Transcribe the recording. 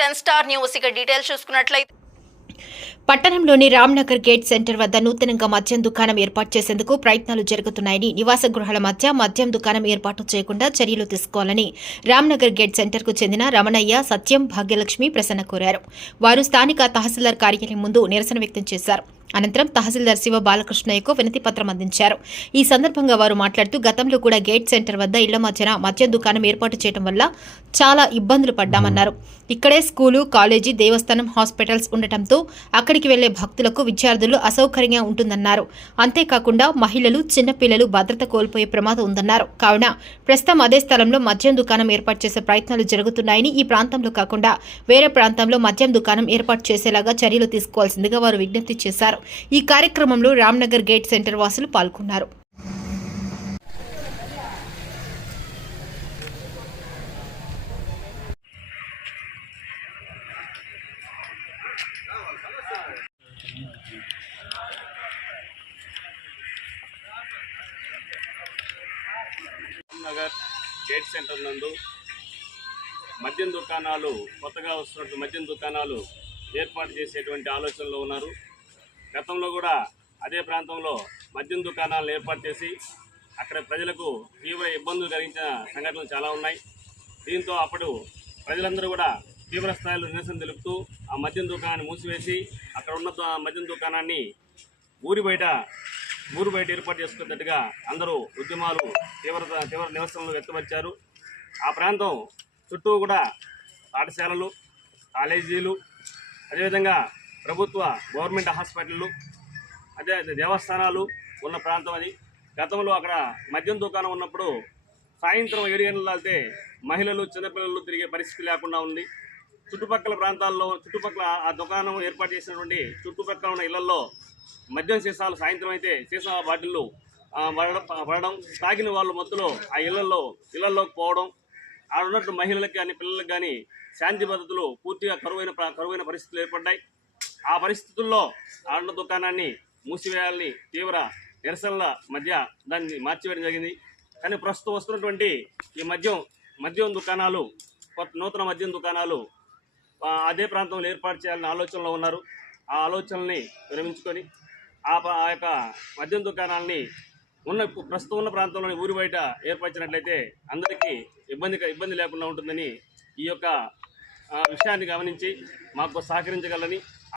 Ten star news ఇక details చూసుకున్నట్లయితే పట్టణంలోని రామ్నగర్ గేట్ సెంటర్ వద్ద నూతనంగా మద్యం దుకాణం ఏర్పాటు చేసేందుకు ప్రయత్నాలు జరుగుతున్నాయని నివాస గృహాల మధ్య మద్యం దుకాణం ఏర్పాటు చేయకుండా చర్యలు తీసుకోవాలని రామ్నగర్ గేట్ సెంటర్కు చెందిన రమణయ్య సత్యం భాగ్యలక్ష్మి ప్రసన్న కోరారు. వారు స్థానిక తహసీల్దార్ కార్యాలయం ముందు నిరసన వ్యక్తం చేశారు. అనంతరం తహసీల్దార్ శివ బాలకృష్ణయ్యకు వినతి పత్రం అందించారు. ఈ సందర్భంగా వారు మాట్లాడుతూ గతంలో కూడా గేట్ సెంటర్ వద్ద ఇళ్ళ మధ్యన మద్యం దుకాణం ఏర్పాటు చేయడం వల్ల చాలా ఇబ్బందులు పడ్డామన్నారు. ఇక్కడే స్కూలు కాలేజీ దేవస్థానం హాస్పిటల్స్ ఉండటంతో అక్కడికి వెళ్ళే భక్తులకు విద్యార్థులు అసౌకర్యంగా ఉంటుందన్నారు. అంతేకాకుండా మహిళలు చిన్నపిల్లలు భద్రత కోల్పోయే ప్రమాదం ఉందన్నారు. కావున ప్రస్తుతం అదే స్థలంలో మద్యం దుకాణం ఏర్పాటు చేసే ప్రయత్నాలు జరుగుతున్నాయని ఈ ప్రాంతంలో కాకుండా వేరే ప్రాంతంలో మద్యం దుకాణం ఏర్పాటు చేసేలాగా చర్యలు తీసుకోవాల్సిందిగా వారు విజ్ఞప్తి చేశారు. ఈ కార్యక్రమంలో రామ్నగర్ గేట్ సెంటర్ వాసులు పాల్గొన్నారు. నగర్ గేట్ సెంటర్ నందు మద్యం దుకాణాలు కొత్తగా వస్తున్నటువంటి మద్యం దుకాణాలు ఏర్పాటు చేసేటువంటి ఆలోచనలో ఉన్నారు. గతంలో కూడా అదే ప్రాంతంలో మద్యం దుకాణాలను ఏర్పాటు చేసి అక్కడ ప్రజలకు తీవ్ర ఇబ్బందులు కలిగించిన సంఘటనలు చాలా ఉన్నాయి. దీంతో అప్పుడు ప్రజలందరూ కూడా తీవ్ర స్థాయిలో నిరసన తెలుపుతూ ఆ మద్యం దుకాణాన్ని మూసివేసి అక్కడ ఉన్న మద్యం దుకాణాన్ని ఊరి బయట ఊరు బయట ఏర్పాటు చేసుకున్నట్టుగా అందరూ ఉద్యమాలు తీవ్రత తీవ్ర నిరసనలు వ్యక్తపరిచారు. ఆ ప్రాంతం చుట్టూ కూడా పాఠశాలలు కాలేజీలు అదేవిధంగా ప్రభుత్వ గవర్నమెంట్ హాస్పిటళ్ళు అదే అదే దేవస్థానాలు ఉన్న ప్రాంతం అది. గతంలో అక్కడ మద్యం దుకాణం ఉన్నప్పుడు సాయంత్రం ఏడు గంటలు వెళ్తే మహిళలు చిన్నపిల్లలు తిరిగే పరిస్థితి లేకుండా ఉంది. చుట్టుపక్కల ప్రాంతాల్లో చుట్టుపక్కల ఆ దుకాణం ఏర్పాటు చేసినటువంటి చుట్టుపక్కల ఉన్న ఇళ్ళలో మద్యం సీసాలు సాయంత్రం అయితే సీసా బాటిళ్ళు పడడం పడడం తాగిన వాళ్ళు మత్తులో ఆ ఇళ్ళలో ఇళ్ళలోకి పోవడం ఆడ ఉన్నట్టు మహిళలకు కానీ పిల్లలకు కానీ శాంతి భద్రతలు పూర్తిగా కరువైన కరువైన పరిస్థితులు ఏర్పడ్డాయి. ఆ పరిస్థితుల్లో ఆడిన దుకాణాన్ని మూసివేయాలని తీవ్ర నిరసనల మధ్య దాన్ని మార్చివేయడం జరిగింది. కానీ ప్రస్తుతం వస్తున్నటువంటి ఈ మద్యం మద్యం దుకాణాలు కొత్త నూతన మద్యం దుకాణాలు అదే ప్రాంతంలో ఏర్పాటు చేయాలని ఆలోచనలో ఉన్నారు. ఆ ఆలోచనల్ని విరమించుకొని ఆ ఆ యొక్క మద్యం దుకాణాలని ఉన్న ప్రస్తుతం ఉన్న ప్రాంతంలోని ఊరి బయట ఏర్పరిచినట్లయితే అందరికీ ఇబ్బంది ఇబ్బంది లేకుండా ఉంటుందని ఈ యొక్క విషయాన్ని గమనించి మాకు సహకరించగలని